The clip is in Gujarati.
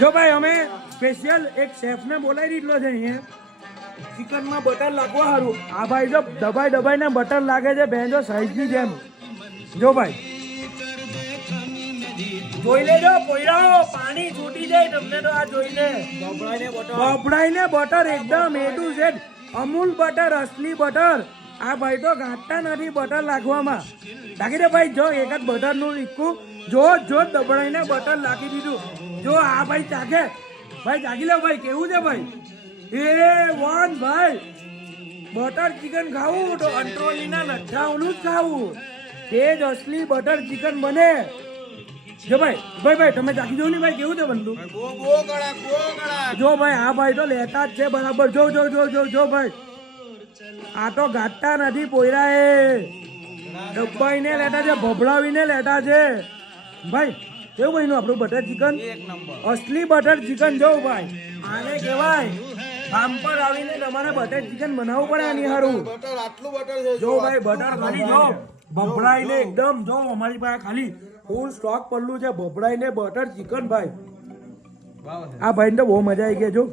જો ભાઈ અમે સ્પેશિયલ એક શેફને બોલાવી દીધલો છે અહીંયા ચિકનમાં બટર લાગવા સારું. આ ભાઈ જો દબાઈને બટર લાગે છે ભેંજો સાઈઝની જેમ. જો ભાઈ જોઈ લેજો પોયરાઓ, પાણી છૂટી જાય તમને તો આ જોઈને. બબડાઈને બટર એકદમ A to Z Amul butter, અસલી બટર. આ ભાઈ તો ગાંઠતા નથી બટર લાગવામાં. લાગી દે ભાઈ, જો એક જ બટરનું રીકું જો દબડાઈને બટર લાગી દીધું. જો આ ભાઈ ચાખે, ભાઈ જાગી લે ભાઈ, કેવું છે ભાઈ? A1 ભાઈ, બટર ચિકન ખાવું તો અંટ્રોલીના નઠ્ઠાઓનું જ ખાવું. તે જ અસલી બટર ચિકન બને. જો ભાઈ તમે ચાખી જો ને ભાઈ, કેવું છે બનતું? જો ભાઈ આ ભાઈ તો લેતા જ છે બરાબર. જો ભાઈ આ તો ગાંઠતા નથી પોયરા, એ ડબ્બાઈને લેતા છે, ભભડાવીને લેતા છે. ભાઈ કેવું બન્યું આપણું બટર ચિકન? અસલી બટર ચિકન. જો ભાઈ આને કહેવાય કામ પર આવીને તમારે બટર ચિકન બનાવવું પડે આની હારું. જો ભાઈ બટર ખાલી જો ભભડાઈને એકદમ, જો અમારી પાસે ખાલી ફૂલ સ્ટોક પડલું છે ભભડાઈને બટર ચિકન. ભાઈ આ ભાઈને તો બહુ મજા આવી ગઈ જો.